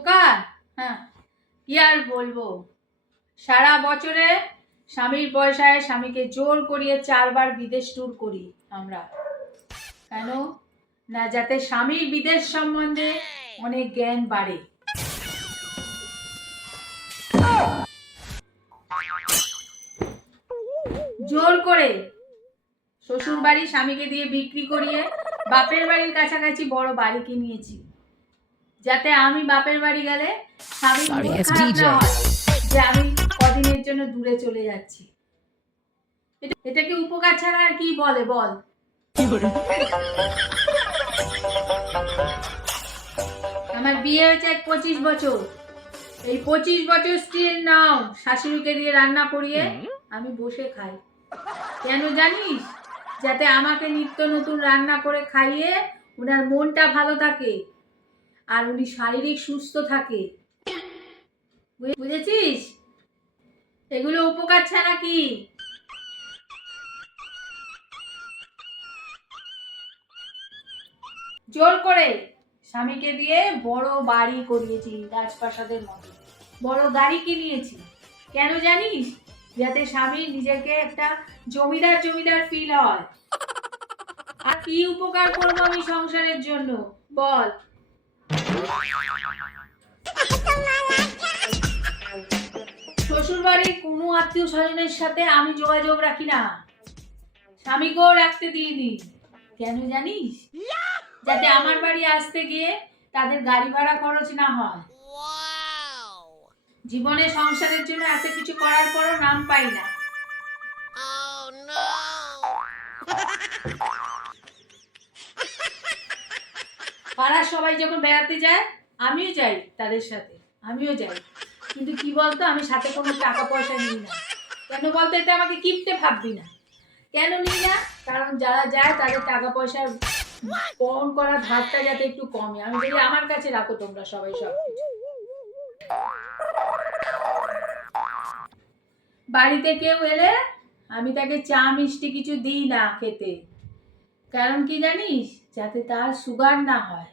উপকার? হ্যাঁ, কি আর বলবো, সারা বছরে স্বামীর পয়সায় স্বামীকে জোর করিয়ে 4 বার বিদেশ ট্যুর করি আমরা। কেন না, যাতে স্বামীর বিদেশ সম্বন্ধে অনেক জ্ঞান বাড়ে। জোর করে শ্বশুর বাড়ি স্বামীকে দিয়ে বিক্রি করিয়ে বাপের বাড়ির কাছাকাছি বড় বাড়ি কিনিয়েছি, যাতে আমি বাপের বাড়ি গেলে স্বামী খারাপ না হয় যে আমি কদিনের জন্য দূরে চলে যাচ্ছি। এটা কি উপকার ছাড়া আর কি বলে বল? আমার বিয়ে হয়েছে 25 বছর, এই 25 বছর স্টিল নাও শাশুড়িকে দিয়ে রান্না করিয়ে আমি বসে খাই। কেন জানিস? যাতে আমাকে নিত্য নতুন রান্না করে খাইয়ে ওনার মনটা ভালো থাকে আর উনি শারীরিক সুস্থ থাকে। বুঝেছিস? এগুলো উপকার ছাড়া কি? জোর করে স্বামীকে দিয়ে বড় বাড়ি করিয়েছি, রাজপ্রাসাদের মতো বড় গাড়ি কিনিয়েছি। কেন জানিস? যাতে স্বামী নিজেকে একটা জমিদার জমিদার ফিল হয়। আর কি উপকার করবো আমি সংসারের জন্য বল? শ্বশুর বাড়ির কোনো আত্মীয় স্বজনের সাথে আমি যোগাযোগ রাখি না, স্বামীকেও রাখতে দিইনি। কেন জানিস? যাতে আমার বাড়ি আসতে গিয়ে তাদের গাড়ি ভাড়া খরচ না হয়। জীবনে সংসারের জন্য এত কিছু করার পরও নাম পাই না। পাড়ার সবাই যখন বেড়াতে যায় আমিও যাই তাদের সাথে, আমিও যাই, কিন্তু কি বলতো, আমি সাথে কোনো টাকা পয়সা নিই না। কেন বলতো? এটা আমাকে কিপটে ভাববি না। কেন নিই না? কারণ যারা যায় তাদের টাকা পয়সা বহন করার ধারটা যাতে একটু কমে। আমি বলি আমার কাছে রাখো তোমরা সবাই সব কিছু। বাড়িতে কেউ এলে আমি তাকে চা মিষ্টি কিছু দিই না খেতে। কারণ কি জানিস? যাতে তার সুগার না হয়।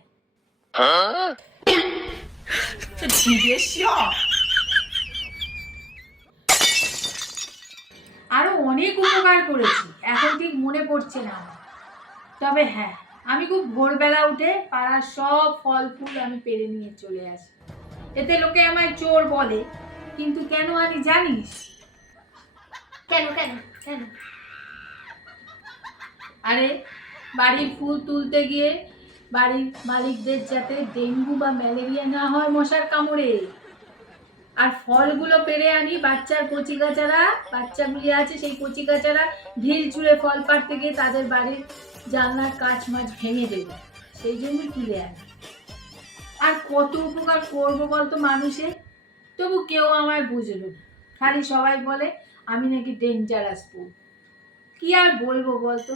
আরো অনেক উপকার করেছি, এখন ঠিক মনে পড়ছে না। তবে হ্যাঁ, আমি খুব ভোরবেলা উঠে পাড়ার সব ফল ফুল আমি পেরে নিয়ে চলে আসি। এতে লোকে আমায় চোর বলে, কিন্তু কেন আনি জানিস? কেন কেন কেন? আরে বাড়ির ফুল তুলতে গিয়ে বাড়ির মালিকদের যাতে ডেঙ্গু বা ম্যালেরিয়া না হয় মশার কামড়ে। আর ফলগুলো পেরে আনি বাচ্চার কচিকাচারা, বাচ্চাগুলি আছে সেই কচিকাচারা ঢিল ছুঁড়ে ফল পাড়তে গিয়ে তাদের বাড়ির জানলার কাঁচ মাছ ভেঙে দেবে, সেই জন্য তুলে আনি। আর কত উপকার করবো বলতো মানুষের, তবু কেউ আমায় বুঝলো না। খালি সবাই বলে আমি নাকি ডেঞ্জারাস বউ। কি আর বলবো বলতো?